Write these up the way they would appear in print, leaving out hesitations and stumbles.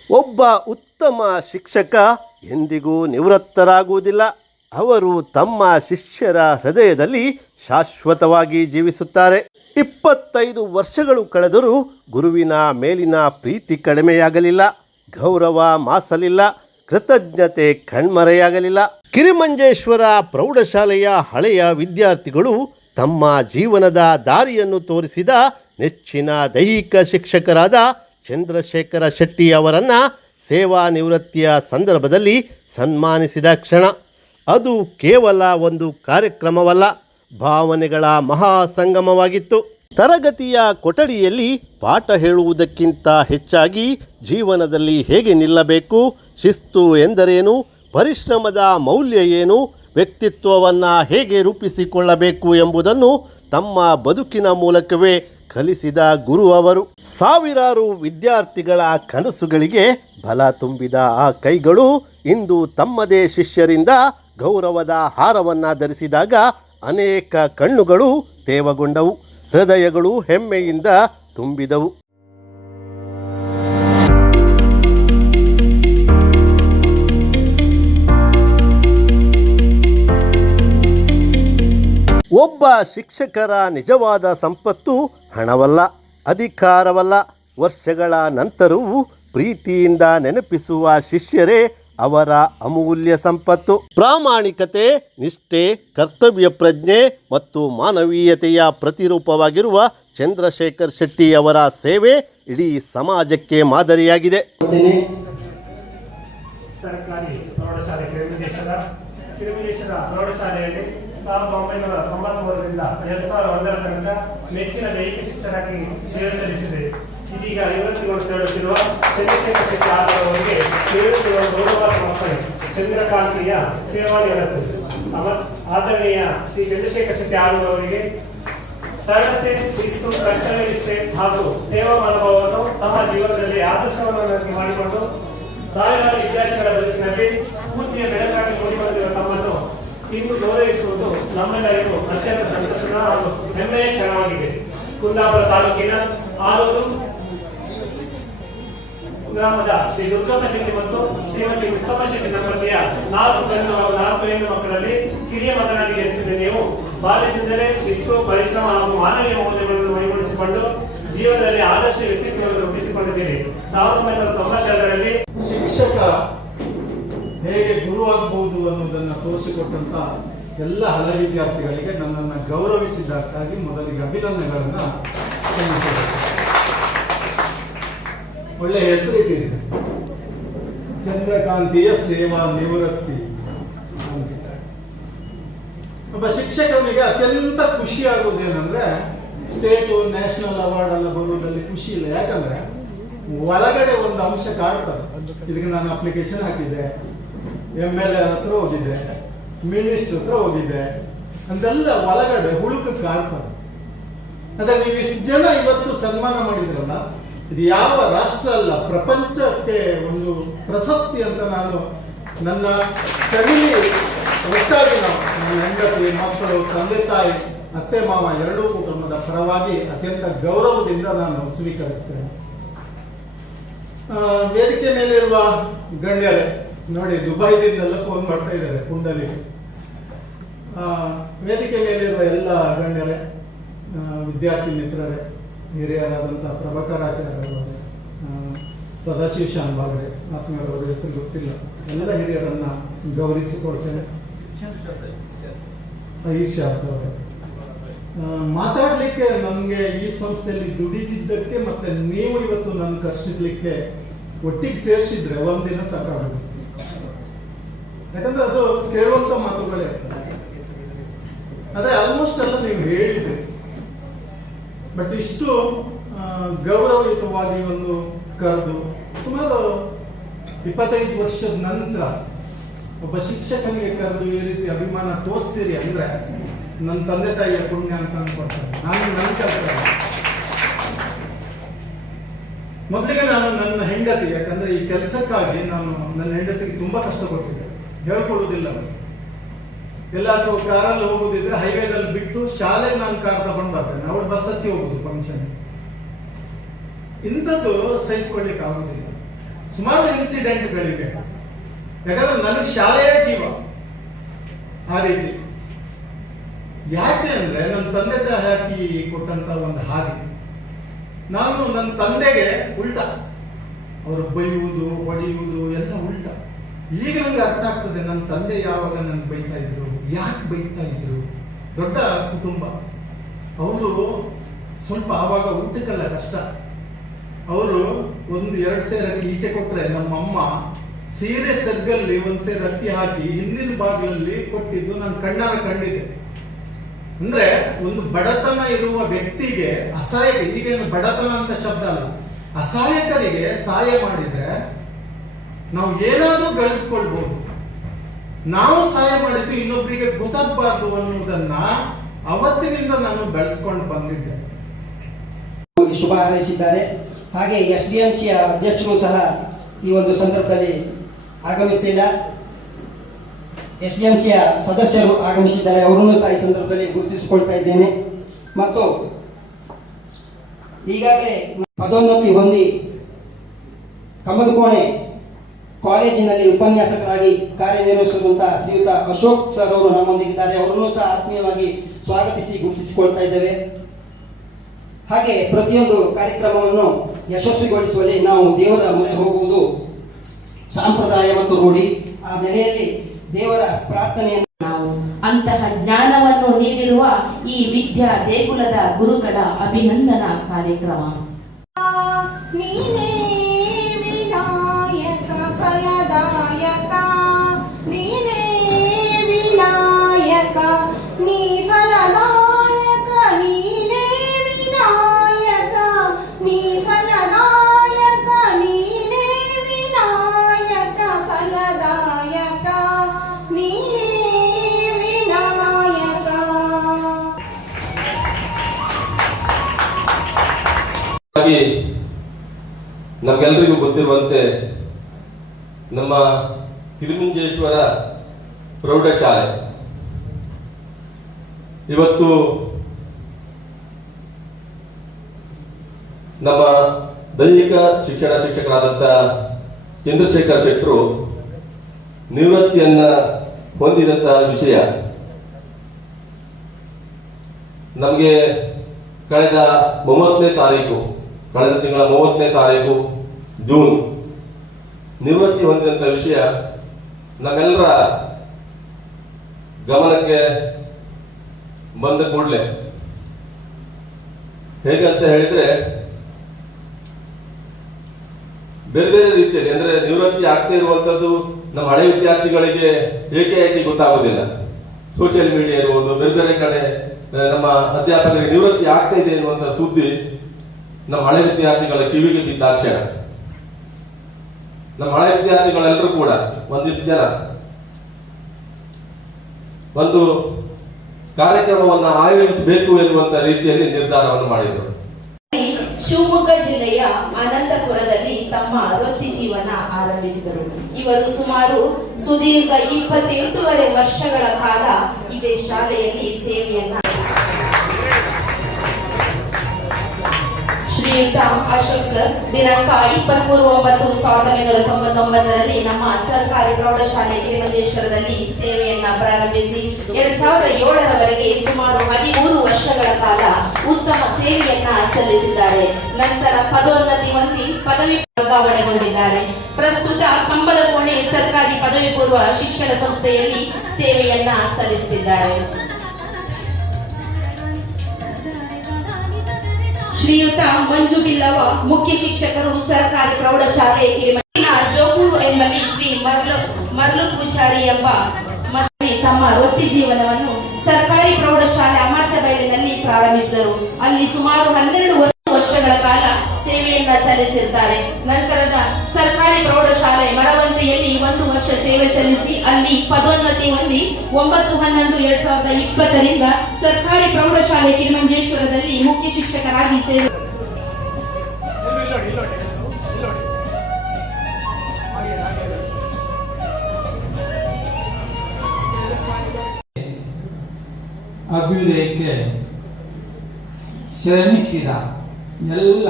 ಒಬ್ಬ ಉತ್ತಮ ಶಿಕ್ಷಕ ಎಂದಿಗೂ ನಿವೃತ್ತರಾಗುವುದಿಲ್ಲ. ಅವರು ತಮ್ಮ ಶಿಷ್ಯರ ಹೃದಯದಲ್ಲಿ ಶಾಶ್ವತವಾಗಿ ಜೀವಿಸುತ್ತಾರೆ. 25 ವರ್ಷಗಳು ಕಳೆದರೂ ಗುರುವಿನ ಮೇಲಿನ ಪ್ರೀತಿ ಕಡಿಮೆಯಾಗಲಿಲ್ಲ, ಗೌರವ ಮಾಸಲಿಲ್ಲ, ಕೃತಜ್ಞತೆ ಕಣ್ಮರೆಯಾಗಲಿಲ್ಲ. ಕಿರಿಮಂಜೇಶ್ವರ ಪ್ರೌಢಶಾಲೆಯ ಹಳೆಯ ವಿದ್ಯಾರ್ಥಿಗಳು ತಮ್ಮ ಜೀವನದ ದಾರಿಯನ್ನು ತೋರಿಸಿದ ನೆಚ್ಚಿನ ದೈಹಿಕ ಶಿಕ್ಷಕರಾದ ಚಂದ್ರಶೇಖರ ಶೆಟ್ಟಿ ಅವರನ್ನು ಸೇವಾ ನಿವೃತ್ತಿಯ ಸಂದರ್ಭದಲ್ಲಿ ಸನ್ಮಾನಿಸಿದ ಕ್ಷಣ ಅದು ಕೇವಲ ಒಂದು ಕಾರ್ಯಕ್ರಮವಲ್ಲ, ಭಾವನೆಗಳ ಮಹಾಸಂಗಮವಾಗಿತ್ತು. ತರಗತಿಯ ಕೊಠಡಿಯಲ್ಲಿ ಪಾಠ ಹೇಳುವುದಕ್ಕಿಂತ ಹೆಚ್ಚಾಗಿ ಜೀವನದಲ್ಲಿ ಹೇಗೆ ನಿಲ್ಲಬೇಕು, ಶಿಸ್ತು ಎಂದರೇನು, ಪರಿಶ್ರಮದ ಮೌಲ್ಯ ಏನು, ವ್ಯಕ್ತಿತ್ವವನ್ನು ಹೇಗೆ ರೂಪಿಸಿಕೊಳ್ಳಬೇಕು ಎಂಬುದನ್ನು ತಮ್ಮ ಬದುಕಿನ ಮೂಲಕವೇ ಕಲಿಸಿದ ಗುರು ಅವರು. ಸಾವಿರಾರು ವಿದ್ಯಾರ್ಥಿಗಳ ಕನಸುಗಳಿಗೆ ಬಲ ತುಂಬಿದ ಆ ಕೈಗಳು ಇಂದು ತಮ್ಮದೇ ಶಿಷ್ಯರಿಂದ ಗೌರವದ ಹಾರವನ್ನು ಧರಿಸಿದಾಗ ಅನೇಕ ಕಣ್ಣುಗಳು ತೇವಗೊಂಡವು, ಹೃದಯಗಳು ಹೆಮ್ಮೆಯಿಂದ ತುಂಬಿದವು. ಒಬ್ಬ ಶಿಕ್ಷಕರ ನಿಜವಾದ ಸಂಪತ್ತು ಹಣವಲ್ಲ, ಅಧಿಕಾರವಲ್ಲ. ವರ್ಷಗಳ ನಂತರವೂ ಪ್ರೀತಿಯಿಂದ ನೆನಪಿಸುವ ಶಿಷ್ಯರೇ ಅವರ ಅಮೂಲ್ಯ ಸಂಪತ್ತು. ಪ್ರಾಮಾಣಿಕತೆ, ನಿಷ್ಠೆ, ಕರ್ತವ್ಯ ಪ್ರಜ್ಞೆ ಮತ್ತು ಮಾನವೀಯತೆಯ ಪ್ರತಿರೂಪವಾಗಿರುವ ಚಂದ್ರಶೇಖರ್ ಶೆಟ್ಟಿ ಅವರ ಸೇವೆ ಇಡೀ ಸಮಾಜಕ್ಕೆ ಮಾದರಿಯಾಗಿದೆ. ಸರ್ಕಾರಿ ಪ್ರೌಢಶಾಲೆ ಕಿರಿಮಂಜೇಶ್ವರ ಪ್ರೌಢಶಾಲೆಯಲ್ಲಿ 1993ರಿಂದ 2001ರ ತನಕ ನೆಚ್ಚಿನ ದೈಹಿಕ ಶಿಕ್ಷಕರಾಗಿ ಸೇವೆ ಸಲ್ಲಿಸಿದೆ. ಇದೀಗ ನಿವೃತ್ತಿಗೊಳ್ಳುತ್ತಿರುವ ಚಂದ್ರಶೇಖರ್ ಶೆಟ್ಟಿ ಅವರಿಗೆ ಗೌರವ ಸಮರ್ಪಣೆ. ಚಂದ್ರಕಾಂತಿಯ ಸೇವಾ ನಿವೃತ್ತಿ. ಆದರಣೀಯ ಶ್ರೀ ಚಂದ್ರಶೇಖರ್ ಶೆಟ್ಟಿ ಅವರಿಗೆ ಸರಳತೆ, ಶಿಸ್ತು, ಕರ್ತವ್ಯ ನಿಷ್ಠೆ ಹಾಗೂ ಸೇವಾ ಮನೋಭಾವವನ್ನು ತಮ್ಮ ಜೀವನದಲ್ಲಿ ಆದರ್ಶವನ್ನು ಮಾಡಿಕೊಂಡು ಸಾವಿರಾರು ವಿದ್ಯಾರ್ಥಿಗಳ ಬದುಕಿನಲ್ಲಿ ಸ್ಫೂರ್ತಿಯ ಬೆಳಕಾಗಿ ಮೂಡಿಬಂದಿರುವ ತಮ್ಮನ್ನು ಇಂದು ಗೌರವಿಸುವುದು ನಮ್ಮೆಲ್ಲರಿಗೂ ಅತ್ಯಂತ ಸಂತಸದ ಹಾಗೂ ಹೆಮ್ಮೆಯ ಕ್ಷಣವಾಗಿದೆ. ಕುಂದಾಪುರ ತಾಲೂಕಿನ ಆಲೂರು ಗ್ರಾಮದ ಶ್ರೀ ದುರ್ಗಮ್ಮ ಶೆಟ್ಟಿ ಮತ್ತು ಶ್ರೀಮತಿ ಉತ್ತಮ ಶೆಟ್ಟಿ ದಂಪತಿಯ 4 ಗಂಡು ಹಾಗೂ 4 ಹೆಣ್ಣು ಮಕ್ಕಳಲ್ಲಿ ಕಿರಿಯ ಮಗನಾಗಿ ಜನಿಸಿದ ನೀವು ಬಾಲ್ಯದಿಂದಲೇ ಶಿಸ್ತು, ಪರಿಶ್ರಮ ಹಾಗೂ ಮಾನವೀಯ ಮೌಲ್ಯಗಳನ್ನು ಮೈಗೂಡಿಸಿಕೊಂಡು ಜೀವನದಲ್ಲಿ ಆದರ್ಶ ವ್ಯಕ್ತಿತ್ವವನ್ನು ರೂಪಿಸಿಕೊಂಡಿದ್ದೀರಿ. 1992ರಲ್ಲಿ ಶಿಕ್ಷಕ ಹೇಗೆ ಗುರುವಾಗಬಹುದು ಅನ್ನೋದನ್ನು ತೋರಿಸಿಕೊಟ್ಟಂತ ಎಲ್ಲ ಹಳೆ ವಿದ್ಯಾರ್ಥಿಗಳಿಗೆ ನನ್ನನ್ನು ಗೌರವಿಸಿದ್ದಕ್ಕಾಗಿ ಮೊದಲಿಗೆ ಅಭಿನಂದನೆಗಳನ್ನು ಸಲ್ಲಿಸಿದೆ. ಒಳ್ಳೆ ಹೆಸರು ಇಟ್ಟಿದೆ, ಚಂದ್ರಕಾಂತಿಯ ಸೇವಾ ನಿವೃತ್ತಿ. ಒಬ್ಬ ಶಿಕ್ಷಕನಿಗೆ ಅತ್ಯಂತ ಖುಷಿ ಆಗುವುದೇನೆಂದ್ರೆ ಸ್ಟೇಟು, ನ್ಯಾಷನಲ್ ಅವಾರ್ಡ್ ಎಲ್ಲ ಬರುವುದರಲ್ಲಿ ಖುಷಿ ಇಲ್ಲ. ಯಾಕಂದ್ರೆ ಒಳಗಡೆ ಒಂದು ಅಂಶ ಕಾಡ್ತದೆ. ಇದಕ್ಕೆ ನಾನು ಅಪ್ಲಿಕೇಶನ್ ಹಾಕಿದ್ದೆ, MLA ಹತ್ರ ಹೋಗಿದ್ದೆ, ಮಿನಿಸ್ಟರ್ ಹತ್ರ ಹೋಗಿದ್ದೆ ಅಂತೆಲ್ಲ ಒಳಗಡೆ ಹುಳುಕು ಕಾಡ್ತಾರೆ. ಅದೇ ನೀವು ಇಷ್ಟು ಜನ ಇವತ್ತು ಸನ್ಮಾನ ಮಾಡಿದ್ರಲ್ಲ, ಇದು ಯಾವ ರಾಷ್ಟ್ರ ಅಲ್ಲ, ಪ್ರಪಂಚಕ್ಕೆ ಒಂದು ಪ್ರಶಸ್ತಿ ಅಂತ ನಾನು ನನ್ನ ಫ್ಯಾಮಿಲಿ ಒಟ್ಟಾಗಿ ನನ್ನ ಹೆಂಡತಿ, ಮಕ್ಕಳು, ತಂದೆ ತಾಯಿ, ಅತ್ತೆ ಮಾವ ಎರಡೂ ಕುಟುಂಬದ ಪರವಾಗಿ ಅತ್ಯಂತ ಗೌರವದಿಂದ ನಾನು ಸ್ವೀಕರಿಸ್ತೇನೆ. ವೇದಿಕೆ ಮೇಲಿರುವ ಗಣ್ಯರೇ ನೋಡಿ, ದುಬೈದಿಂದೆಲ್ಲ ಫೋನ್ ಮಾಡ್ತಾ ಇದ್ದಾರೆ ಕುಂಡಲಿ. ವೇದಿಕೆ ಮೇಲಿರುವ ಎಲ್ಲ ಗಣ್ಯರೇ, ವಿದ್ಯಾರ್ಥಿ ಮಿತ್ರರೇ, ಹಿರಿಯರಾದಂತಹ ಪ್ರಭಾಕರಾಚಾರ್ಯವರೇ, ಸದಾಶಿವ ಶಾನ್ಭಾಗ್ರೆ, ಆತ್ಮೀಯರವರ ಹೆಸರು ಗೊತ್ತಿಲ್ಲ, ಎಲ್ಲ ಹಿರಿಯರನ್ನ ಗೌರವಿಸಿಕೊಳ್ತೇನೆ. ಈರ್ಷಾರ್ಥ್ ಅವರೇ, ಮಾತಾಡ್ಲಿಕ್ಕೆ ನಮ್ಗೆ ಈ ಸಂಸ್ಥೆಯಲ್ಲಿ ದುಡಿದಿದ್ದಕ್ಕೆ ಮತ್ತೆ ನೀವು ಇವತ್ತು ನನ್ನ ಕರ್ಸಿರ್ಲಿಕ್ಕೆ ಒಟ್ಟಿಗೆ ಸೇರಿಸಿದ್ರೆ ಒಂದಿನ ಸಾಕಾಗುತ್ತೆ. ಯಾಕಂದ್ರೆ ಅದು ಕೇಳುವಂತ ಮಾತುಗಳೇ. ಆದ್ರೆ ಆಲ್ಮೋಸ್ಟ್ ಎಲ್ಲ ನೀವು ಹೇಳಿದ್ರಿ. ಬಟ್ ಇಷ್ಟು ಗೌರವಯುತವಾಗಿ ಒಂದು ಕರೆದು ಸುಮಾರು 25 ವರ್ಷದ ನಂತರ ಒಬ್ಬ ಶಿಕ್ಷಕನಿಗೆ ಕರೆದು ಈ ರೀತಿ ಅಭಿಮಾನ ತೋರಿಸ್ತೀರಿ ಅಂದ್ರೆ ನನ್ನ ತಂದೆ ತಾಯಿಯ ಪುಣ್ಯ ಅಂತ ಅನ್ಕೊಡ್ತಾರೆ. ನಾನು ನನ್ನ ಕೆಲಸ ಮೊದಲಿಗೆ ನಾನು ನನ್ನ ಹೆಂಡತಿ, ಯಾಕಂದ್ರೆ ಈ ಕೆಲಸಕ್ಕಾಗಿ ನಾನು ನನ್ನ ಹೆಂಡತಿಗೆ ತುಂಬಾ ಕಷ್ಟಪಟ್ಟಿದ್ದೆ, ಹೇಳ್ಕೊಳ್ಳೋದಿಲ್ಲ. ಎಲ್ಲಾದ್ರೂ ಕಾರಲ್ಲಿ ಹೋಗುದಿದ್ರೆ ಹೈವೇದಲ್ಲಿ ಬಿಟ್ಟು ಶಾಲೆಗೆ ನಾನು ಕಾರ್ ತಗೊಂಡು ಬರ್ತೇನೆ, ಅವಳು ಬಸ್ ಹತ್ತಿ ಹೋಗುದು ಫಂಕ್ಷನ್. ಇಂಥದ್ದು ಸಹಿಸ್ಕೊಳ್ಳಿಕ್ಕೆ ಆಗುದಿಲ್ಲ. ಸುಮಾರು ಇನ್ಸಿಡೆಂಟ್ಗಳಿವೆ. ಯಾಕಂದ್ರೆ ನನಗೆ ಶಾಲೆಯ ಜೀವ ಆ ರೀತಿ. ಯಾಕೆ ಅಂದ್ರೆ ನನ್ನ ತಂದೆ ತಾಯಿ ಹಾಕಿ ಕೊಟ್ಟಂತ ಒಂದು ಹಾಗೆ. ನಾನು ನನ್ನ ತಂದೆಗೆ ಉಲ್ಟಾ, ಅವರು ಬೈಯುವುದು ಹೊಡೆಯುವುದು ಎಲ್ಲ ಉಲ್ಟಾ. ಈಗ ನಂಗೆ ಅರ್ಥ ಆಗ್ತದೆ ನನ್ನ ತಂದೆ ಯಾವಾಗ ನನ್ಗೆ ಬೈತಾ ಇದ್ರು, ಯಾಕೆ ಬೈತಾ ಇದ್ರು. ದೊಡ್ಡ ಕುಟುಂಬ ಅವರು, ಸ್ವಲ್ಪ ಆವಾಗ ಊಟಕ್ಕೆಲ್ಲ ಕಷ್ಟ. ಅವರು 1-2 ಸೇರು ಅಕ್ಕಿ ಈಚೆ ಕೊಟ್ರೆ ನಮ್ಮಮ್ಮ ಸೀರೆ ಸೆಗ್ಗಲ್ಲಿ 1 ಸೇರು ಅಕ್ಕಿ ಹಾಕಿ ಹಿಂದಿನ ಬಾಗಿಲಲ್ಲಿ ಕೊಟ್ಟಿದ್ದು ನಾನು ಕಣ್ಣಾರ ಕಂಡಿದ್ದೆ. ಅಂದ್ರೆ ಒಂದು ಬಡತನ ಇರುವ ವ್ಯಕ್ತಿಗೆ ಅಸಹಾಯಕ, ಈಗೇನು ಬಡತನ ಅಂತ ಶಬ್ದ ಅಲ್ಲ, ಅಸಹಾಯಕರಿಗೆ ಸಹಾಯ ಮಾಡಿದ್ರೆ ನಾವು ಏನಾದ್ರೂ ಗಳಿಸ್ಕೊಳ್ಬಹುದು. ನಾವು ಸಹಾಯ ಮಾಡಿದ್ದು ಇನ್ನೊಬ್ಬರಿಗೆ ಗೊತ್ತಾಗಬಾರ್ದು ಅನ್ನೋದನ್ನ ಅವತ್ತಿನಿಂದ ನಾನು ಬೆಳೆಸ್ಕೊಂಡು ಬಂದಿದ್ದೆ. ಶುಭ ಹಾರೈಸಿದ್ದಾರೆ. ಹಾಗೆ SDMCಯ ಅಧ್ಯಕ್ಷರು ಸಹ ಈ ಒಂದು ಸಂದರ್ಭದಲ್ಲಿ ಆಗಮಿಸಲಿಲ್ಲ. SDMCಯ ಸದಸ್ಯರು ಆಗಮಿಸಿದ್ದಾರೆ, ಅವರನ್ನು ಸಹ ಈ ಸಂದರ್ಭದಲ್ಲಿ ಗುರುತಿಸಿಕೊಳ್ತಾ ಇದ್ದೇನೆ. ಮತ್ತು ಈಗಾಗಲೇ ಪದೋನ್ನತಿ ಹೊಂದಿ ಕಮಲಕೋಣೆ ಕಾಲೇಜಿನಲ್ಲಿ ಉಪನ್ಯಾಸಕರಾಗಿ ಕಾರ್ಯನಿರ್ವಹಿಸಿರುವಂತಹ ಶ್ರೀಯುತ ಅಶೋಕ್ ಸರ್ ಅವರು ನಮ್ಮೊಂದಿಗಿದ್ದಾರೆ. ಅವರನ್ನು ಸಹ ಆತ್ಮೀಯವಾಗಿ ಸ್ವಾಗತಿಸಿ ಗುರುತಿಸಿಕೊಳ್ತಾ ಇದ್ದೇವೆ. ಹಾಗೆ ಪ್ರತಿಯೊಂದು ಕಾರ್ಯಕ್ರಮವನ್ನು ಯಶಸ್ವಿಗೊಳಿಸುವಲ್ಲಿ ನಾವು ದೇವರ ಮೊರೆ ಹೋಗುವುದು ಸಂಪ್ರದಾಯ ಮತ್ತು ರೂಢಿ. ಆ ನೆಲೆಯಲ್ಲಿ ದೇವರ ಪ್ರಾರ್ಥನೆಯನ್ನು ನಾವು ಅಂತಹ ಜ್ಞಾನವನ್ನು ನೀಡಿರುವ ಈ ವಿದ್ಯಾ ದೇಗುಲದ ಗುರುಗಳ ಅಭಿನಂದನಾ ಕಾರ್ಯಕ್ರಮ. ನೀನೇ ವಿನಾಯಕ ಫಲದಾಯಕ, ನೀನೇ ವಿನಾಯಕ ನೀ ಫಲದಾಯಕ, ನೀನೇ ವಿನಾಯಕ ನೀ ಫಲದಾಯಕ, ನೀನೇ ವಿನಾಯಕ ಫಲದಾಯಕ, ನೀನೇ ವಿನಾಯಕ. ನಮ್ಗೆಲ್ರಿಗೂ ಗೊತ್ತಿರುವಂತೆ ನಮ್ಮ ತಿರುಮಂಜೇಶ್ವರ ಪ್ರೌಢಶಾಲೆ ಇವತ್ತು ನಮ್ಮ ದೈಹಿಕ ಶಿಕ್ಷಣ ಶಿಕ್ಷಕರಾದಂಥ ಚಂದ್ರಶೇಖರ್ ಶೆಟ್ಟರು ನಿವೃತ್ತಿಯನ್ನ ಹೊಂದಿದಂತಹ ವಿಷಯ ನಮಗೆ ಕಳೆದ 30ನೇ ತಾರೀಕು, ಕಳೆದ ತಿಂಗಳ 30ನೇ ತಾರೀಕು ಜೂನ್ ನಿವೃತ್ತಿ ಹೊಂದಿದಂಥ ವಿಷಯ ನಮ್ಮೆಲ್ಲರ ಗಮನಕ್ಕೆ ಬಂದ ಕೂಡಲೇ ಹೇಗಂತ ಹೇಳಿದ್ರೆ ಬೇರೆ ಬೇರೆ ರೀತಿಯಲ್ಲಿ, ಅಂದ್ರೆ ನಿವೃತ್ತಿ ಆಗ್ತಾ ಇರುವಂತದ್ದು ನಮ್ಮ ಹಳೆ ವಿದ್ಯಾರ್ಥಿಗಳಿಗೆ ಏಕೆ ಗೊತ್ತಾಗೋದಿಲ್ಲ. ಸೋಷಿಯಲ್ ಮೀಡಿಯಾ ಇರುವುದು, ಬೇರೆ ಬೇರೆ ಕಡೆ ನಮ್ಮ ಅಧ್ಯಾಪಕರಿಗೆ ನಿವೃತ್ತಿ ಆಗ್ತಾ ಇದೆ ಎನ್ನುವಂತ ಸುದ್ದಿ ನಮ್ಮ ಹಳೆ ವಿದ್ಯಾರ್ಥಿಗಳ ಕಿವಿಗೆ ಬಿದ್ದಾಕ್ಷಣ ನಮ್ಮ ಹಳೆ ವಿದ್ಯಾರ್ಥಿಗಳೆಲ್ಲರೂ ಕೂಡ ಒಂದಿಷ್ಟು ಜನ ಒಂದು ಕಾರ್ಯಕ್ರಮವನ್ನು ಆಯೋಜಿಸಬೇಕು ಎನ್ನುವಂತ ರೀತಿಯಲ್ಲಿ ನಿರ್ಧಾರವನ್ನು ಮಾಡಿದರು. ಶಿವಮೊಗ್ಗ ಜಿಲ್ಲೆಯ ಅನಂತಪುರದಲ್ಲಿ ತಮ್ಮ ವೃತ್ತಿ ಜೀವನ ಆರಂಭಿಸಿದರು. ಇವರು ಸುಮಾರು ಸುದೀರ್ಘ 28 ವರ್ಷಗಳ ಕಾಲ ಇದೇ ಶಾಲೆಯಲ್ಲಿ ಸೇವೆಯನ್ನ. ಶ್ರೀಯುತ ಅಶೋಕ್ ಸರ್ ದಿನಾಂಕ 23/9/1999 ನಮ್ಮ ಸರ್ಕಾರಿ ಪ್ರೌಢಶಾಲೆ ತಿರುಮಂಜೇಶ್ವರದಲ್ಲಿ ಸೇವೆಯನ್ನ ಪ್ರಾರಂಭಿಸಿ 2007ರವರೆಗೆ ಸುಮಾರು 13 ವರ್ಷಗಳ ಕಾಲ ಉತ್ತಮ ಸೇವೆಯನ್ನ ಸಲ್ಲಿಸಿದ್ದಾರೆ. ನಂತರ ಪದೋನ್ನತಿ ಹೊಂದಿ ಪದವಿ ವರ್ಗಾವಣೆಗೊಂಡಿದ್ದಾರೆ. ಪ್ರಸ್ತುತ ಕಂಬದಕೋಣೆ ಸರ್ಕಾರಿ ಪದವಿ ಪೂರ್ವ ಶಿಕ್ಷಣ ಸಂಸ್ಥೆಯಲ್ಲಿ ಸೇವೆಯನ್ನ ಸಲ್ಲಿಸುತ್ತಿದ್ದಾರೆ. ಶ್ರೀಯುತ ಮಂಜು ಬಿಲ್ಲವ ಮುಖ್ಯ ಶಿಕ್ಷಕರು ಸರ್ಕಾರಿ ಪ್ರೌಢಶಾಲೆ ಜೋಕೂರು ಎಂಬಲ್ಲಿ ಶ್ರೀ ಮರ್ಲು ಪೂಜಾರಿ ಎಂಬ ತಮ್ಮ ವೃತ್ತಿ ಜೀವನವನ್ನು ಸರ್ಕಾರಿ ಪ್ರೌಢಶಾಲೆ ಅಮಾಸಬೈಲಿನಲ್ಲಿ ಪ್ರಾರಂಭಿಸಿದರು. ಅಲ್ಲಿ ಸುಮಾರು 12 ವರ್ಷಗಳ ಕಾಲ ಸೇವೆಯನ್ನ ಸಲ್ಲಿಸಿರುತ್ತಾರೆ. ನಂತರದ ಸರ್ಕಾರಿ ಪ್ರೌಢಶಾಲೆ ಮರವಂತೆಯಲ್ಲಿ 1 ವರ್ಷ ಸೇವೆ ಸಲ್ಲಿಸಿ ಅಲ್ಲಿ ಪದೋನ್ನತಿ ಹೊಂದಿ 9/11/2020ರಿಂದ ಸರ್ಕಾರಿ ಪ್ರೌಢಶಾಲೆ ತಿರುಮಂಜೇಶ್ವರದಲ್ಲಿ ಮುಖ್ಯ ಶಿಕ್ಷಕರಾಗಿ ಸೇವೆ. ಅಭ್ಯುದಯಕ್ಕೆ ಶ್ರಮಿಸಿದ ಎಲ್ಲ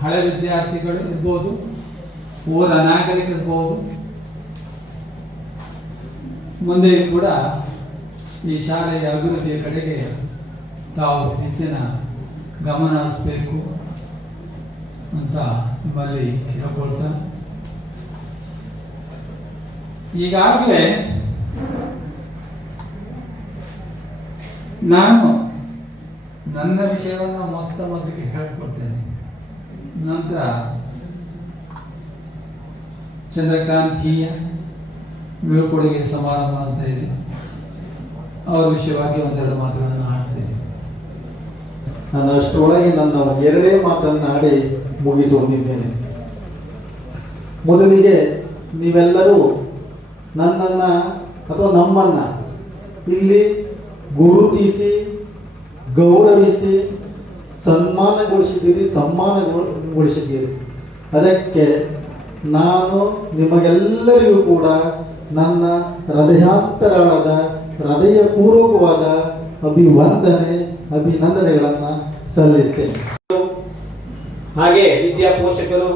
ಹಳೆ ವಿದ್ಯಾರ್ಥಿಗಳು ಇರ್ಬೋದು, ಓದ ನಾಗರಿಕರಿರ್ಬೋದು, ಮುಂದೆ ಕೂಡ ಈ ಶಾಲೆಯ ಅಭಿವೃದ್ಧಿಯ ಕಡೆಗೆ ತಾವು ಹೆಚ್ಚಿನ ಗಮನ ಹರಿಸಬೇಕು ಅಂತ ನಿಮ್ಮಲ್ಲಿ ಕೇಳ್ಕೊಳ್ತಾ, ಈಗಾಗಲೇ ನಾನು ನನ್ನ ವಿಷಯವನ್ನು ಮೊದಲಿಗೆ ಹೇಳ್ಕೊಡ್ತೇನೆ. ನಂತರ ಚಂದ್ರಕಾಂತೀಯ ಬೀಳ್ಕೊಡುಗೆ ಸಮಾರಂಭ ಅಂತ ಇದೆ, ಅವರ ವಿಷಯವಾಗಿ ಒಂದೆರಡು ಮಾತುಗಳನ್ನು ಆಡ್ತೇನೆ. ನಾನು ಅಷ್ಟರೊಳಗೆ ನನ್ನ ಎರಡೇ ಮಾತನ್ನು ಆಡಿ ಮುಗಿಸುತ್ತಿದ್ದೇನೆ. ಮೊದಲಿಗೆ ನೀವೆಲ್ಲರೂ ನನ್ನನ್ನು ಅಥವಾ ನಮ್ಮನ್ನು ಇಲ್ಲಿ ಗುರುತಿಸಿ ಗೌರವಿಸಿ ಸನ್ಮಾನಗೊಳಿಸಿದ್ದೀರಿ. ಅದಕ್ಕೆ ನಾನು ನಿಮಗೆಲ್ಲರಿಗೂ ಕೂಡ ನನ್ನ ಹೃದಯಾಂತರಾಳದ ಹೃದಯಪೂರ್ವಕವಾದ ಅಭಿನಂದನೆಗಳನ್ನು ಸಲ್ಲಿಸ್ತೇನೆ. ಹಾಗೆ ವಿದ್ಯಾ ಪೋಷಕರು,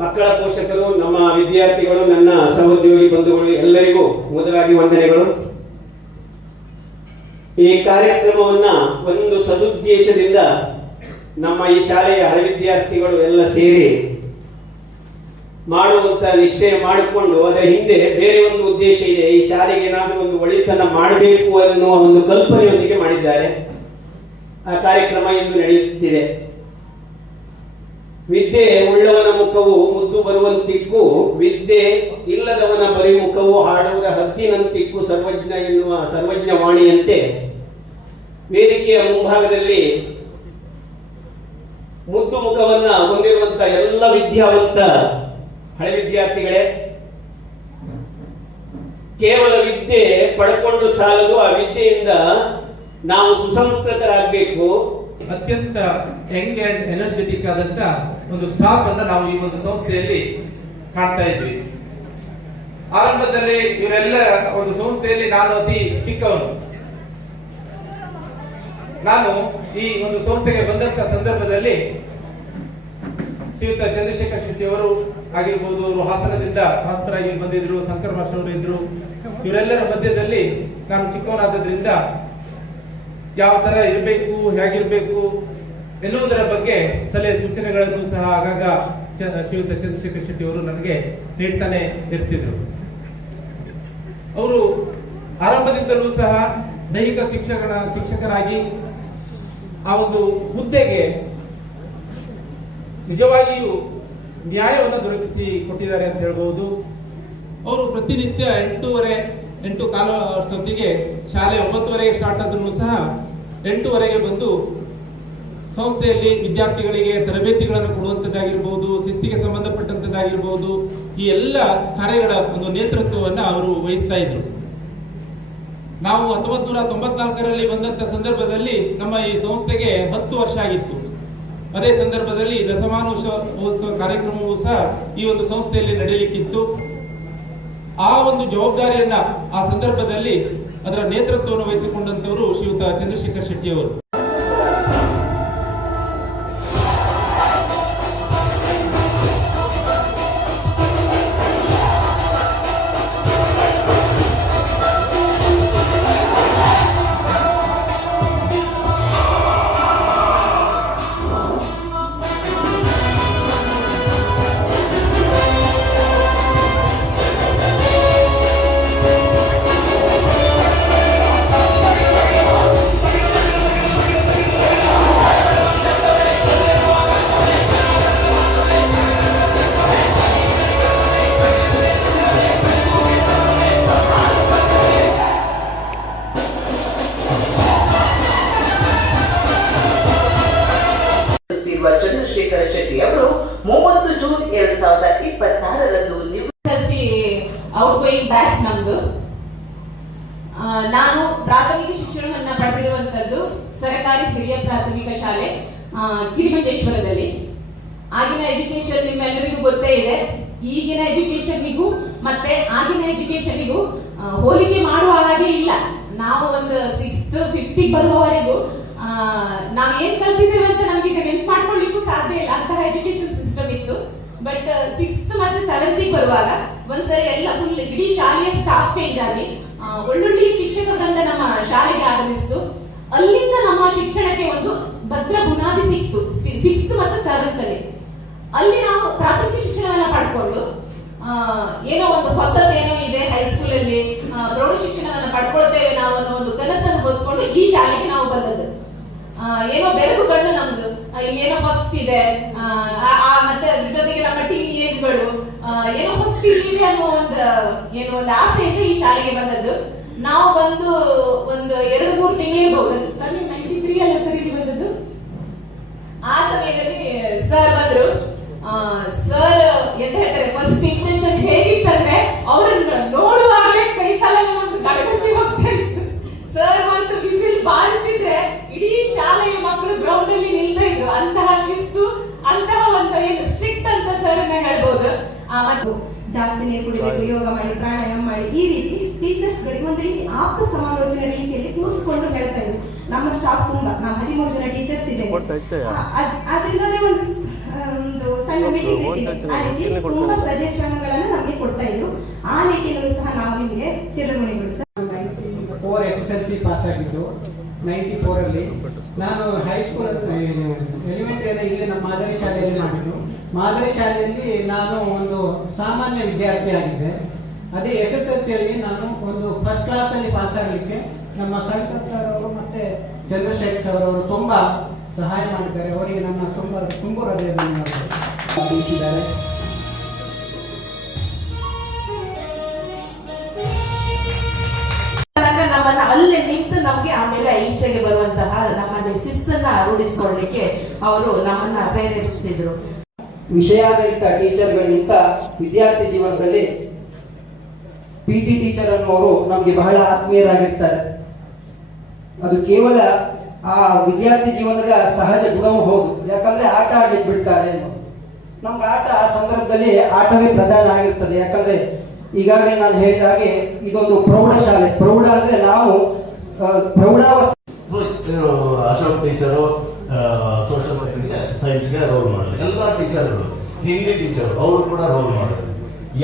ಮಕ್ಕಳ ಪೋಷಕರು, ನಮ್ಮ ವಿದ್ಯಾರ್ಥಿಗಳು, ನನ್ನ ಸಹೋದ್ಯೋಗಿ ಬಂಧುಗಳು ಎಲ್ಲರಿಗೂ ಮೊದಲಾಗಿ ವಂದನೆಗಳು. ಈ ಕಾರ್ಯಕ್ರಮವನ್ನ ಒಂದು ಸದುದ್ದೇಶದಿಂದ ನಮ್ಮ ಈ ಶಾಲೆಯ ಹಳೆ ವಿದ್ಯಾರ್ಥಿಗಳು ಎಲ್ಲ ಸೇರಿ ಮಾಡುವಂತ ನಿಶ್ಚಯ ಮಾಡಿಕೊಂಡು ಅದರ ಹಿಂದೆ ಬೇರೆ ಒಂದು ಉದ್ದೇಶ ಇದೆ. ಈ ಶಾಲೆಗೆ ಏನಾದರೂ ಒಂದು ಒಳಿತನ್ನ ಮಾಡಬೇಕು ಅನ್ನುವ ಒಂದು ಕಲ್ಪನೆಯೊಂದಿಗೆ ಮಾಡಿದ್ದಾರೆ. ಆ ಕಾರ್ಯಕ್ರಮ ಇಂದು ನಡೆಯುತ್ತಿದೆ. ವಿದ್ಯೆ ಉಳ್ಳವನ ಮುಖವು ಮುದ್ದು ಬರುವಂತಿಕ್ಕು, ವಿದ್ಯೆ ಇಲ್ಲದವನ ಬರಿಮುಖವು ಹಾಡುವ ಹದ್ದಿನಂತಿಕ್ಕು ಸರ್ವಜ್ಞ ಎನ್ನುವ ಸರ್ವಜ್ಞ ವಾಣಿಯಂತೆ ವೇದಿಕೆಯ ಮುಂಭಾಗದಲ್ಲಿ ಮುದ್ದು ಮುಖವನ್ನ ಹೊಂದಿರುವಂತ ಎಲ್ಲ ವಿದ್ಯಾವಂತ ಹಳೆ ವಿದ್ಯಾರ್ಥಿಗಳೇ, ಕೇವಲ ವಿದ್ಯೆ ಪಡ್ಕೊಂಡು ಸಾಲದು, ಆ ವಿದ್ಯೆಯಿಂದ ನಾವು ಸುಸಂಸ್ಕೃತರಾಗಬೇಕು. ಅತ್ಯಂತ ಯಂಗ್ ಅಂಡ್ ಎನರ್ಜೆಟಿಕ್ ಆದಂತ ಒಂದು ಸ್ಟಾಫ್ ಅನ್ನ ನಾವು ಈ ಒಂದು ಸಂಸ್ಥೆಯಲ್ಲಿ ಕಾಣ್ತಾ ಇದ್ವಿ. ಆರಂಭದಲ್ಲಿ ಇವರೆಲ್ಲ ಒಂದು ಸಂಸ್ಥೆಯಲ್ಲಿ ನಾನು ಅತಿ ಚಿಕ್ಕವನು. ನಾನು ಈ ಒಂದು ಸಂಸ್ಥೆಗೆ ಬಂದಂತ ಸಂದರ್ಭದಲ್ಲಿ ಶ್ರೀಯುತ ಚಂದ್ರಶೇಖರ್ ಶೆಟ್ಟಿ ಅವರು ಆಗಿರ್ಬೋದು, ಅವರು ಹಾಸನದಿಂದ ಟ್ರಾನ್ಸ್ಫರ್ ಆಗಿ ಬಂದಿದ್ರು, ಶಂಕರ್ ಮಾಸ್ಟರ್ ಅವರು ಇದ್ರು. ಇವರೆಲ್ಲರ ಮಧ್ಯದಲ್ಲಿ ನಾನು ಚಿಕ್ಕವನಾದ್ರಿಂದ ಯಾವ ತರ ಇರಬೇಕು, ಹೇಗಿರ್ಬೇಕು ಎನ್ನುವುದರ ಬಗ್ಗೆ ಸಲಹೆ ಸೂಚನೆಗಳನ್ನು ಸಹ ಆಗಾಗ ಶ್ರೀಯುತ ಚಂದ್ರಶೇಖರ್ ಶೆಟ್ಟಿ ಅವರು ನನಗೆ ನೀಡ್ತಾನೆ ಇರ್ತಿದ್ರು. ಅವರು ಆರಂಭದಿಂದಲೂ ಸಹ ದೈಹಿಕ ಶಿಕ್ಷಕರಾಗಿ ಆ ಒಂದು ಹುದ್ದೆಗೆ ನಿಜವಾಗಿಯೂ ನ್ಯಾಯವನ್ನು ದೊರಕಿಸಿ ಕೊಟ್ಟಿದ್ದಾರೆ ಅಂತ ಹೇಳ್ಬಹುದು. ಅವರು ಪ್ರತಿನಿತ್ಯ 8:15 ಅಷ್ಟೊತ್ತಿಗೆ ಶಾಲೆ 9:30 ಸ್ಟಾರ್ಟ್ ಆದ್ರೂ ಸಹ 8:00 ಬಂದು ಸಂಸ್ಥೆಯಲ್ಲಿ ವಿದ್ಯಾರ್ಥಿಗಳಿಗೆ ತರಬೇತಿಗಳನ್ನು ಕೊಡುವಂತದ್ದಾಗಿರ್ಬಹುದು, ಶಿಸ್ತಿಗೆ ಸಂಬಂಧಪಟ್ಟಂತದ್ದಾಗಿರ್ಬಹುದು, ಈ ಎಲ್ಲ ಕಾರ್ಯಗಳ ಒಂದು ನೇತೃತ್ವವನ್ನು ಅವರು ವಹಿಸ್ತಾ ಇದ್ರು. ನಾವು 1994ರಲ್ಲಿ ಬಂದಂತ ಸಂದರ್ಭದಲ್ಲಿ ನಮ್ಮ ಈ ಸಂಸ್ಥೆಗೆ 10 ವರ್ಷ ಆಗಿತ್ತು. ಅದೇ ಸಂದರ್ಭದಲ್ಲಿ ದಶಮಾನೋತ್ಸವ ಕಾರ್ಯಕ್ರಮವೂ ಸಹ ಈ ಒಂದು ಸಂಸ್ಥೆಯಲ್ಲಿ ನಡೆಯಲಿಕ್ಕಿತ್ತು. ಆ ಒಂದು ಜವಾಬ್ದಾರಿಯನ್ನ ಆ ಸಂದರ್ಭದಲ್ಲಿ ಅದರ ನೇತೃತ್ವವನ್ನು ವಹಿಸಿಕೊಂಡಂತವರು ಶ್ರೀಯುತ ಚಂದ್ರಶೇಖರ್ ಶೆಟ್ಟಿ ಅವರು. ಚಂದ್ರಶೇಖರ ಶೆಟ್ಟಿ ಅವರು 30 ಜೂನ್ 2026ರಂದು ಔಟ್ಗೋಯಿಂಗ್ ಬ್ಯಾಚ್ ನಮ್ದು. ನಾನು ಪ್ರಾಥಮಿಕ ಶಿಕ್ಷಣವನ್ನ ಪಡೆದಿರುವಂತದ್ದು ಸರ್ಕಾರಿ ಹಿರಿಯ ಪ್ರಾಥಮಿಕ ಶಾಲೆ ಕಿರಿಮಂಜೇಶ್ವರದಲ್ಲಿ. ಆಗಿನ ಎಜುಕೇಶನ್ ನಿಮ್ಮೆಲ್ಲರಿಗೂ ಗೊತ್ತೇ ಇದೆ. ಈಗಿನ ಎಜುಕೇಶನ್ನಿಗೂ ಮತ್ತೆ ಆಗಿನ ಎಜುಕೇಶನ್ನಿಗೂ ಹೋಲಿಕೆ ಮಾಡುವ ಹಾಗೆ ಇಲ್ಲ. ನಾವು ಒಂದು 6th 5th ಬರುವವರೆಗೂ ನಾವ್ ಏನ್ ಕಲ್ತಿದ್ದೇವೆ ಅಂತ ನಮ್ಗೆ ನೆನ್ಪು ಮಾಡ್ಕೊಳ್ಳಿಕ್ಕೂ ಸಾಧ್ಯ ಇಲ್ಲ, ಅಂತಹ ಎಜುಕೇಶನ್ ಸಿಸ್ಟಮ್ ಇತ್ತು. ಬಟ್ 6th ಮತ್ತೆ 7th ಬರುವಾಗ ಒಂದ್ಸರಿ ಎಲ್ಲ ಫುಲ್ ಇಡೀ ಶಾಲೆಯ ಸ್ಟಾಫ್ ಚೇಂಜ್ ಆಗಿ ಒಳ್ಳೊಳ್ಳೆ ಶಿಕ್ಷಕರಿಂದ ನಮ್ಮ ಶಾಲೆಗೆ ಆಗಮಿಸಿತು. ಅಲ್ಲಿಂದ ನಮ್ಮ ಶಿಕ್ಷಣಕ್ಕೆ ಒಂದು ಭದ್ರ ಬುನಾದಿ ಸಿಕ್ತು 6th ಮತ್ತು 7th ಅಲ್ಲಿ. ಅಲ್ಲಿ ನಾವು ಪ್ರಾಥಮಿಕ ಶಿಕ್ಷಣವನ್ನ ಪಡ್ಕೊಂಡು ಏನೋ ಒಂದು ಹೊಸದೇನೋ ಇದೆ ಹೈಸ್ಕೂಲ್ ಅಲ್ಲಿ ಪ್ರೌಢ ಶಿಕ್ಷಣವನ್ನ ಪಡ್ಕೊಳ್ತೇವೆ ನಾವು ಅನ್ನೋ ಒಂದು ಕನಸನ್ನು ಹೊತ್ಕೊಂಡು ಈ ಶಾಲೆಗೆ ನಾವು ಬಂದದ್ದು. ಏನೋ ಬೆಳಕು ಕಣ್ಣು ನಮ್ದು, ಏನೋ ಹೊಸ್ತಿದೆ, ಮತ್ತೆ ಅದ್ರ ಜೊತೆಗೆ ನಮ್ಮ ಟೀನೇಜ್ಗಳು ಏನೋ ಹೊಸ್ತಿದೆ ಅನ್ನೋ ಒಂದು ಆಸೆ ಇದೆ ಈ ಶಾಲೆಗೆ ಬಂದದ್ದು. ನಾವು ಬಂದು ಒಂದು 2-3 ತಿಂಗಳಿರ್ಬೋದು, 93 ಅಲ್ಲ ಸರ್ ಇಲ್ಲಿ ಬಂದದ್ದು. ಆ ಸಮಯದಲ್ಲಿ ಸರ್ ಬಂದ್ರು. ಸರ್ ಎಂತ ಹೇಳ್ತಾರೆ, ಫಸ್ಟ್ ಇಂಪ್ರೆಷನ್ ಹೇಗಿತ್ತಂದ್ರೆ ಅವರನ್ನ ನೋಡುವಾಗಲೇ ಕೈ ಕಾಲಲ್ಲಿ ನಮ್ದು ಗಡಗಟ್ಟಿ ಹೋಗ್ತಾ ಇತ್ತು. ಸರ್ ಮತ್ತು ಬಿಸಿಲು ಬಾರಿಸಿದ್ರೆ ಇಡೀ ಶಾಲೆಯ ಮಕ್ಕಳು ಗ್ರೌಂಡ್ ಅಲ್ಲಿ ನಿಲ್ತಾ ಇದ್ರು. ಅಂತಹ ಶಿಸ್ತು, ಅಂತಹ ಒಂದು ಏನು ಸ್ಟ್ರಿಕ್ಟ್ ಅಂತ ಸರ್ ಹೇಳ್ಬೋದು. ಮತ್ತು ಜಾಸ್ತಿ ನೀರು ಕುಡಿಬೇಕು, ಯೋಗ ಮಾಡಿ, ಪ್ರಾಣಾಯಾಮ ಮಾಡಿ, ಈ ರೀತಿ ಟೀಚರ್ಸ್ ಗಳಿಗೆ ಒಂದು ರೀತಿ ಆಪ್ತ ಸಮಾಲೋಚನೆ ರೀತಿಯಲ್ಲಿ ಕೂರಿಸ್ಕೊಂಡು ಹೇಳ್ತಾ ಇದ್ರು. ನಮ್ಮ ಸ್ಟಾಫ್ ತುಂಬಾ, ನಾವು 13 ಜನ ಟೀಚರ್ಸ್ ಇದ್ದೇವೆ. ಅದರಿಂದಲೇ ಒಂದು ಸಣ್ಣ ಮೀಟಿಂಗ್ ಆ ರೀತಿ ತುಂಬಾ ಸಜೆಷನ್ಗಳನ್ನು ನಮಗೆ ಕೊಡ್ತಾ ಇದ್ರು. ಆ ನಿಟ್ಟಿನಲ್ಲೂ ಸಹ ನಾವು ನಿಮಗೆ ಚಿರಋಣಿಗಳು ಸರ್. 94 SSLC ಪಾಸ್ ಆಗಿದ್ದು, 94 ಅಲ್ಲಿ ನಾನು ಹೈಸ್ಕೂಲ್ ಎಲಿಮೆಂಟರಿ ಇಲ್ಲಿ ನಮ್ಮ ಮಾದರಿ ಶಾಲೆಯಲ್ಲಿ ಮಾಡಿದ್ದು. ಮಾದರಿ ಶಾಲೆಯಲ್ಲಿ ನಾನು ಒಂದು ಸಾಮಾನ್ಯ ವಿದ್ಯಾರ್ಥಿ ಆಗಿದ್ದೆ. ಅದೇ SSLC ಅಲ್ಲಿ ನಾನು ಒಂದು ಫಸ್ಟ್ ಕ್ಲಾಸ್ ಅಲ್ಲಿ ಪಾಸ್ ಆಗಲಿಕ್ಕೆ ನಮ್ಮ ಸಂಕರ್ ಸರ್ ಅವರು ಮತ್ತೆ ಚಂದ್ರಶೇಖರ್ ಸರ್ ಅವರು ತುಂಬಾ ಸಹಾಯ ಮಾಡಿದ್ದಾರೆ. ಅವರಿಗೆ ನನ್ನ ತುಂಬ ಹೃದಯದಲ್ಲಿ ತಿಳಿಸಿದ್ದಾರೆ. ನಮ್ಮನ್ನ ಅಲ್ಲೇ ನಿಂತು ನಮ್ಗೆ ಆಮೇಲೆ ಈಚೆಗೆ ಬರುವಂತಹ ನಮ್ಮಲ್ಲಿ ಶಿಸ್ತನ್ನ ರೂಢಿಸಿಕೊಳ್ಳಿಕ್ಕೆ ಅವರು ನಮ್ಮನ್ನ ಪ್ರೇರೇಪಿಸ್ತಿದ್ರು. ವಿಷಯಾಧಾರಿತ ಟೀಚರ್ಗಳಿಗಿಂತ ವಿದ್ಯಾರ್ಥಿ ಜೀವನದಲ್ಲಿ PT ಟೀಚರ್ ಅನ್ನೋರು ನಮ್ಗೆ ಬಹಳ ಆತ್ಮೀಯರಾಗಿರ್ತಾರೆ. ಅದು ಕೇವಲ ಆ ವಿದ್ಯಾರ್ಥಿ ಜೀವನದ ಸಹಜ ಗುಣವೂ ಹೌದು. ಯಾಕಂದ್ರೆ ಆಟ ಆಡ್ಲಿಕ್ಕೆ ಬಿಡ್ತಾರೆ. ನಮ್ಗೆ ಆಟ ಆ ಸಂದರ್ಭದಲ್ಲಿ ಆಟವೇ ಪ್ರಧಾನ ಆಗಿರ್ತದೆ. ಯಾಕಂದ್ರೆ ಈಗಾಗಲೇ ನಾನು ಹೇಳಿದ ಹಾಗೆ ಇದೊಂದು ಪ್ರೌಢಶಾಲೆ. ಪ್ರೌಢ ಅಂದ್ರೆ ನಾವು ಅಶೋಕ್ ಟೀಚರು ಸೋಷಿಯಲ್ ಸೈನ್ಸ್ಗೆ ರೋಲ್ ಮಾಡಲಿ, ಎಲ್ಲ ಟೀಚರ್ಗಳು, ಹಿಂದಿ ಟೀಚರ್ ಅವರು ಕೂಡ ರೋಲ್ ಮಾಡಿದ್ರು.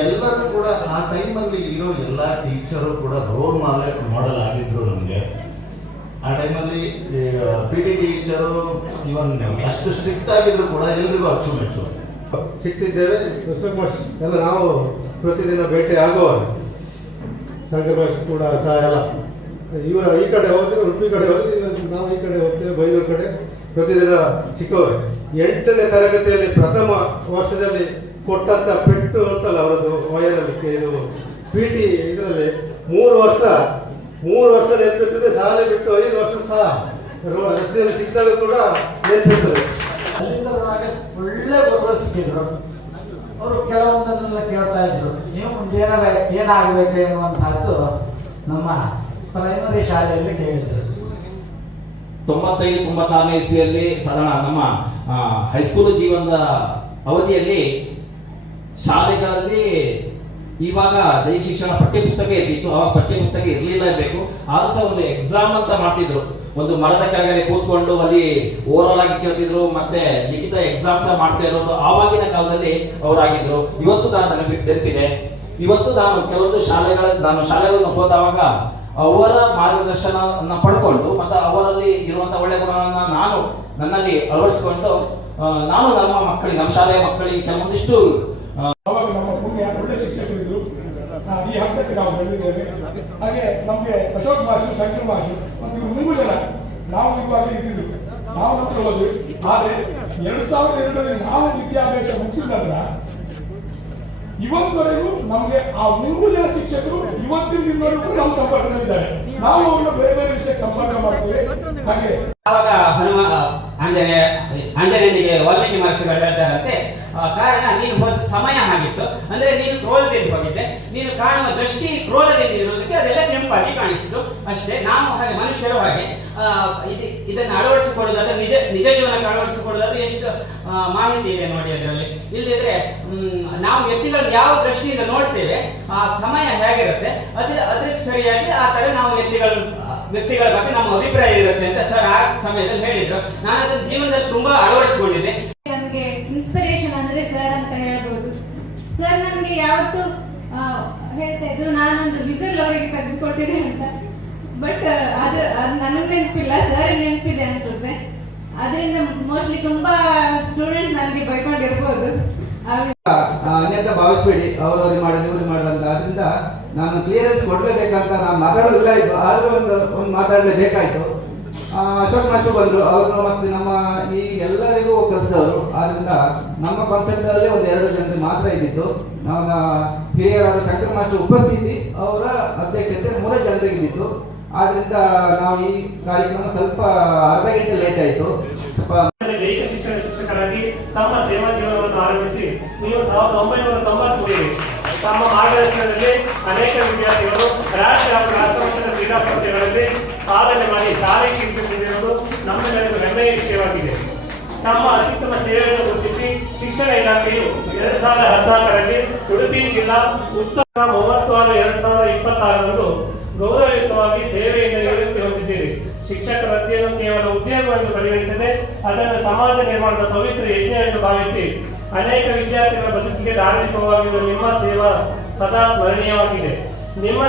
ಎಲ್ಲರೂ ಕೂಡ ಆ ಟೈಮಲ್ಲಿ ಇರೋ ಎಲ್ಲ ಟೀಚರು ಕೂಡ ರೋಲ್ ಮಾಡೆಲ್ ಆಗಿದ್ರು ನಮಗೆ. ಆ ಟೈಮಲ್ಲಿ PT ಟೀಚರು ಇವನ್ ಅಷ್ಟು ಸ್ಟ್ರಿಕ್ಟ್ ಆಗಿದ್ರು ಕೂಡ ಎಲ್ರಿಗೂ ಅಚ್ಚುಮೆಚ್ಚು ಸಿಗ್ತಿದ್ದೇವೆ. ಎಲ್ಲ ನಾವು ಪ್ರತಿದಿನ ಭೇಟಿ ಆಗುವಾಗ ಸಂಘ ಕೂಡ ಸಹ ಎಲ್ಲ ಇವರು ಈ ಕಡೆ ಹೋಗ್ತೀವಿ, ಉಡುಪಿ ಕಡೆ ಹೋಗ್ತೀವಿ, ನಾವು ಈ ಕಡೆ ಹೋಗ್ತೇವೆ, ಬೈಲೂರು ಕಡೆ ಪ್ರತಿದಿನ ಚಿಕ್ಕವರು. 8ನೇ ತರಗತಿಯಲ್ಲಿ ಪ್ರಥಮ ವರ್ಷದಲ್ಲಿ ಕೊಟ್ಟಂತ ಪೆಟ್ಟು ಅಂತಲ್ಲ ಅವರದ್ದು ವಯರಲ್ಲಿ, ಇದು PT ಇದರಲ್ಲಿ 3 ವರ್ಷ ನೆನಪಿರ್ತದೆ. ಶಾಲೆ ಬಿಟ್ಟು 5 ವರ್ಷ ಸಹ ರಸ್ತೆಯಲ್ಲಿ ಸಿಕ್ಕಿದಾಗ ಕೂಡ ನೆನಪಿರ್ತದೆ. ಅಲ್ಲಿಂದ ಒಳ್ಳೆ ಗುರುಗಳು ಸಿಕ್ಕಿದ್ರು. ಅವರು ಕೆಲವೊಂದನ್ನೆಲ್ಲ ಕೇಳ್ತಾ ಇದ್ರು, ನೀವು ಮುಂದೆ ಏನಾಗಬೇಕು ಎನ್ನುವಂತಹದ್ದು ನಮ್ಮ ಪ್ರೈಮರಿ ಶಾಲೆಯಲ್ಲಿ ಕೇಳಿದ್ರು. 95-96ನೇ ಇಸ್ವಿಯಲ್ಲಿ ಸಾಧಾರಣ ನಮ್ಮ ಹೈಸ್ಕೂಲ್ ಜೀವನದ ಅವಧಿಯಲ್ಲಿ ಶಾಲೆಗಳಲ್ಲಿ ಇವಾಗ ದೈಹಿಕ ಶಿಕ್ಷಣ ಪಠ್ಯಪುಸ್ತಕ ಇರ್ತಿತ್ತು. ಆವಾಗ ಪಠ್ಯಪುಸ್ತಕ ಇರಲಿಲ್ಲಬೇಕು. ಆದ್ರೂ ಸಹ ಒಂದು ಎಕ್ಸಾಮ್ ಅಂತ ಮಾಡ್ತಿದ್ರು. ಒಂದು ಮರದ ಕೆಳಗಡೆ ಕೂತ್ಕೊಂಡು ಅಲ್ಲಿ ಓರಲ್ ಆಗಿ ಕೇಳ್ತಿದ್ರು, ಮತ್ತೆ ಲಿಖಿತ ಎಕ್ಸಾಮ್ ಸಹ ಮಾಡ್ತಾ ಇರೋದು ಆವಾಗಿನ ಕಾಲದಲ್ಲಿ ಅವರಾಗಿದ್ರು. ಇವತ್ತು ನನಗೆ ನೆನಪಿದೆ. ಇವತ್ತು ನಾನು ಕೆಲವೊಂದು ಶಾಲೆಗಳನ್ನು ಹೋದವಾಗ ಅವರ ಮಾರ್ಗದರ್ಶನ ಪಡ್ಕೊಂಡು ಮತ್ತೆ ಅವರಲ್ಲಿ ಇರುವಂತಹ ಒಳ್ಳೆ ಗುಣಗಳನ್ನ ನಾನು ನನ್ನಲ್ಲಿ ಅಳವಡಿಸಿಕೊಂಡು ನಾನು ನಮ್ಮ ಶಾಲೆಯ ಮಕ್ಕಳಿಗೆ ಕೆಲವೊಂದಿಷ್ಟು ಅವಾಗ ನಮ್ಮ ಪುಣ್ಯ ಒಳ್ಳೆ ಶಿಕ್ಷಕರಿದ್ರು. ಈ ಹಂತಕ್ಕೆ ನಾವು ಬೆಳೆದಿದ್ದೇವೆ. ಹಾಗೆ ನಮಗೆ ಅಶೋಕ್ ಮಾಸ್ಟರ್, ಶಂಕರ್ ಮಾಸ್ಟರ್ ಮತ್ತು 3 ಜನ ನಾವು ಇವಾಗ ಇದ್ದಿದ್ದು, ನಾವು ಮಾತ್ರ ಹೋದ್ವಿ. ಆದರೆ 2002ರಲ್ಲಿ ನಾವು ವಿದ್ಯಾಭ್ಯಾಸ ಮುಗಿಸಿದ ನಂತರ ಇವತ್ತವರೆಗೂ ನಮಗೆ ಆ 3 ಜನ ಶಿಕ್ಷಕರು ಇವತ್ತಿನ ದಿನವರೆಗೂ ನಮ್ಮ ಸಂಪರ್ಕದಲ್ಲಿದ್ದಾರೆ. ನಾವು ಅವ್ರನ್ನ ಬೇರೆ ಬೇರೆ ವಿಷಯ ಸಂಪರ್ಕ ಮಾಡ್ತೇವೆ. ಹಾಗೆ ಆವಾಗ ಆಂಜನೇಯನಿಗೆ ವಾಲ್ಮೀಕಿ ಮಹರ್ಷಿಗಳು ಹೇಳ್ತಾರಂತೆ, ಕಾರಣ ನೀನು ಹೋದ ಸಮಯ ಆಗಿತ್ತು, ಅಂದ್ರೆ ನೀನು ಕ್ರೋಧದಿಂದ ಹೋಗಿದ್ದೆ, ನೀನು ಕಾಣುವ ದೃಷ್ಟಿ ಕ್ರೋಧದಿಂದ ಇರುವುದಕ್ಕೆ ಅದೆಲ್ಲ ಕೆಂಪಾಗಿ ಕಾಣಿಸಿತು ಅಷ್ಟೇ. ನಾವು ಹಾಗೆ ಮನುಷ್ಯರು ಹಾಗೆ ಇದನ್ನು ಅಳವಡಿಸಿಕೊಳ್ಳೋದಾದ್ರೆ ನಿಜ ಜೀವನಕ್ಕೆ ಅಳವಡಿಸಿಕೊಳ್ಳೋದಾದ್ರೆ ಎಷ್ಟು ಮಾಹಿತಿ ಇದೆ ನೋಡಿ ಅದರಲ್ಲಿ. ಇಲ್ಲದಿದ್ರೆ ನಾವು ವ್ಯಕ್ತಿಗಳನ್ನ ಯಾವ ದೃಷ್ಟಿಯಿಂದ ನೋಡ್ತೇವೆ, ಆ ಸಮಯ ಹೇಗಿರುತ್ತೆ ಅದಕ್ಕೆ ಸರಿಯಾಗಿ ಆ ತರ ನಾವು ವ್ಯಕ್ತಿಗಳ ಬಗ್ಗೆ ನಮ್ಮ ಅಭಿಪ್ರಾಯ ಇರುತ್ತೆ ಅಂತ ಸರ್ ಆ ಸಮಯದಲ್ಲಿ ಹೇಳಿದ್ರು. ನಾನು ಅದನ್ನ ಜೀವನದಲ್ಲಿ ತುಂಬಾ ಅಳವಡಿಸಿಕೊಂಡಿದ್ದೆ. ನನಗೆ ಇನ್ಸ್ಪಿರೇಷನ್ ಅಂದ್ರೆ ಸರ್ ಅಂತ ಹೇಳ್ಬೋದು. ನನಗೆ ಯಾವತ್ತು ಹೇಳ್ತಾ ಇದ್ರು ನಾನೊಂದು ವಿಸಲ್ ಅವರಿಗೆ ತೆಗೆದುಕೊಟ್ಟಿದೆ ಅಂತ. ಬಟ್ ಅದು ನನಗೆ ನೆನಪಿಲ್ಲ, ಸರ್ ನೆನಪಿದೆ ಅನ್ಸುತ್ತೆ. ಅದರಿಂದ ಮೋಸ್ಟ್ಲಿ ತುಂಬಾ ಸ್ಟೂಡೆಂಟ್ಸ್ ನನಗೆ ಬೈಕೊಂಡಿರ್ಬೋದು. ಅನ್ಯತ ಭಾವಿಸ್ಬೇಡಿ, ಅವ್ರವ್ರಿಗೆ ಮಾಡಿದ್ರೆ ಇವ್ರಿಗೆ ಮಾಡಿದಂತ. ಅದರಿಂದ ನಾನು ಕ್ಲಿಯರೆನ್ಸ್ ಕೊಡ್ಲೇಬೇಕಂತ ನಾನು ಮಾತಾಡೋದಿಲ್ಲ ಇತ್ತು, ಆದ್ರೂ ಒಂದು ಮಾತಾಡಲೇಬೇಕಾಯ್ತು. ಅಶೋಕ್ ಮಾಸ್ಟರ್ ಬಂದರು, ಅವರು ಮತ್ತು ನಮ್ಮ ಈ ಎಲ್ಲರಿಗೂ ಕಲಿಸಿದವರು. ಆದ್ರಿಂದ ನಮ್ಮ ಕಾನ್ಸೆಪ್ಟ್ ಅಲ್ಲಿ ಒಂದು 2 ಜನರಿಗೆ ಮಾತ್ರ ಇದ್ದಿತ್ತು. ನಮ್ಮ ಹಿರಿಯರಾದ ಶಂಕರ್ ಮಾಸ್ಟರ್ ಉಪಸ್ಥಿತಿ, ಅವರ ಅಧ್ಯಕ್ಷತೆ 3 ಜನರಿಗೆ ಇದ್ದಿತ್ತು. ಆದ್ರಿಂದ ನಾವು ಈ ಕಾರ್ಯಕ್ರಮ ಸ್ವಲ್ಪ ಅರ್ಧ ಗಂಟೆ ಲೇಟ್ ಆಯಿತು. ದೈಹಿಕ ಶಿಕ್ಷಣ ಶಿಕ್ಷಕರಾಗಿ ತಮ್ಮ ಸೇವಾ ಜೀವನವನ್ನು ಆರಂಭಿಸಿ ನೀವು 1993 ತಮ್ಮ ಮಾರ್ಗದರ್ಶನದಲ್ಲಿ ಅನೇಕ ವಿದ್ಯಾರ್ಥಿಗಳು ರಾಜ್ಯ ಹಾಗೂ ರಾಷ್ಟ್ರಮಟ್ಟದ ಕ್ರೀಡಾ ಸ್ಪರ್ಧೆಗಳಲ್ಲಿ ಸಾಧನೆ ಮಾಡಿ ಶಾಲೆ ಕೀರ್ತಿಸಿರುವುದು ನಮ್ಮೆಲ್ಲರಿಗೂ ಹೆಮ್ಮೆಯ ವಿಷಯವಾಗಿದೆ. ತಮ್ಮ ಅತ್ಯುತ್ತಮ ಸೇವೆಯನ್ನು ಗುರುತಿಸಿ ಶಿಕ್ಷಣ ಇಲಾಖೆಯು 2014ರಲ್ಲಿ ಉಡುಪಿ ಜಿಲ್ಲಾ ಉತ್ತಮ 36/2026ರಂದು ಗೌರವಯುತವಾಗಿ ಸೇವೆಯಿಂದ ನಿವೃತ್ತಿ ಹೊಂದಿದ್ದೀರಿ. ಶಿಕ್ಷಕ ವೃತ್ತಿಯನ್ನು ಕೇವಲ ಉದ್ಯೋಗವನ್ನು ಪರಿಗಣಿಸದೆ ಅದನ್ನು ಸಮಾಜ ನಿರ್ಮಾಣದ ಪವಿತ್ರ ಯಜ್ಞ ಎಂದು ಭಾವಿಸಿ ಅನೇಕ ವಿದ್ಯಾರ್ಥಿಗಳ ಬದುಕಿಗೆ ಧಾರ್ಮಿಕವಾಗಿರುವ ನಿಮ್ಮ ಸೇವಾ ಸದಾ ಸ್ಮರಣೀಯವಾಗಿದೆ. ನಿಮ್ಮ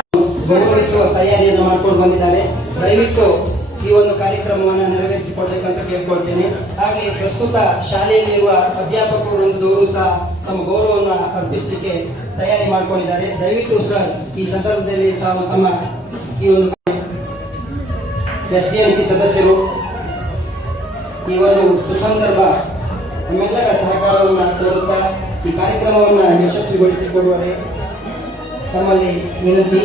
ಗೌರವಿಸುವ ತಯಾರಿಯನ್ನು ಮಾಡಿಕೊಂಡು ಬಂದಿದ್ದಾರೆ. ದಯವಿಟ್ಟು ಈ ಒಂದು ಕಾರ್ಯಕ್ರಮವನ್ನು ನೆರವೇರಿಸಿಕೊಡ್ಬೇಕಂತ ಕೇಳ್ಕೊಳ್ತೇನೆ. ಹಾಗೆ ಪ್ರಸ್ತುತ ಶಾಲೆಯಲ್ಲಿರುವ ಅಧ್ಯಾಪಕರೊಂದಿಗೂ ಸಹ ತಮ್ಮ ಗೌರವವನ್ನು ಅರ್ಪಿಸಲಿಕ್ಕೆ ತಯಾರಿ ಮಾಡಿಕೊಂಡಿದ್ದಾರೆ. ದಯವಿಟ್ಟು ಸರ್ ಈ ಸಂದರ್ಭದಲ್ಲಿ ತಾವು ತಮ್ಮ ಈ ಒಂದು SDMC ಸದಸ್ಯರು ಈ ಒಂದು ಸುಸಂದರ್ಭ ನಮ್ಮೆಲ್ಲರ ಸಹಕಾರವನ್ನು ಕೋರುತ್ತಾ ಈ ಕಾರ್ಯಕ್ರಮವನ್ನು ಯಶಸ್ವಿಗೊಳಿಸಿಕೊಡುವರೆ ತಮ್ಮಲ್ಲಿ ವಿನಂತಿ.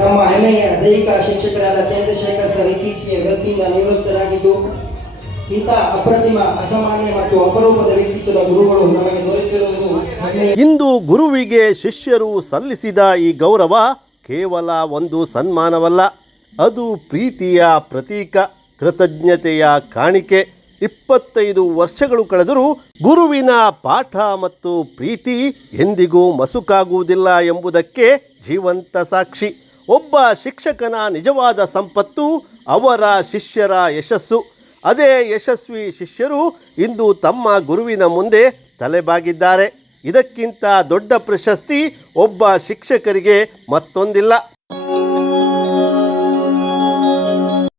ನಮ್ಮ ಹೆಮ್ಮೆಯ ದೈಹಿಕ ಶಿಕ್ಷಕರಾದ ಚಂದ್ರಶೇಖರ್ ಸರ್ ಇತ್ತೀಚೆಗೆ ವೃತ್ತಿಯಿಂದ ನಿವೃತ್ತರಾಗಿದ್ದು, ಇಂಥ ಅಪ್ರತಿಮ, ಅಸಾಮಾನ್ಯ ಮತ್ತು ಅಪರೂಪದ ವ್ಯಕ್ತಿತ್ವದ ಗುರುಗಳು ನಮಗೆ ದೊರೆತಿರುವುದು ಹೆಮ್ಮೆಯ. ಇಂದು ಗುರುವಿಗೆ ಶಿಷ್ಯರು ಸಲ್ಲಿಸಿದ ಈ ಗೌರವ ಕೇವಲ ಒಂದು ಸನ್ಮಾನವಲ್ಲ, ಅದು ಪ್ರೀತಿಯ ಪ್ರತೀಕ, ಕೃತಜ್ಞತೆಯ ಕಾಣಿಕೆ. 25 ವರ್ಷಗಳು ಕಳೆದರೂ ಗುರುವಿನ ಪಾಠ ಮತ್ತು ಪ್ರೀತಿ ಎಂದಿಗೂ ಮಸುಕಾಗುವುದಿಲ್ಲ ಎಂಬುದಕ್ಕೆ ಜೀವಂತ ಸಾಕ್ಷಿ. ಒಬ್ಬ ಶಿಕ್ಷಕನ ನಿಜವಾದ ಸಂಪತ್ತು ಅವರ ಶಿಷ್ಯರ ಯಶಸ್ಸು. ಅದೇ ಯಶಸ್ವಿ ಶಿಷ್ಯರು ಇಂದು ತಮ್ಮ ಗುರುವಿನ ಮುಂದೆ ತಲೆಬಾಗಿದ್ದಾರೆ. ಇದಕ್ಕಿಂತ ದೊಡ್ಡ ಪ್ರಶಸ್ತಿ ಒಬ್ಬ ಶಿಕ್ಷಕರಿಗೆ ಮತ್ತೊಂದಿಲ್ಲ.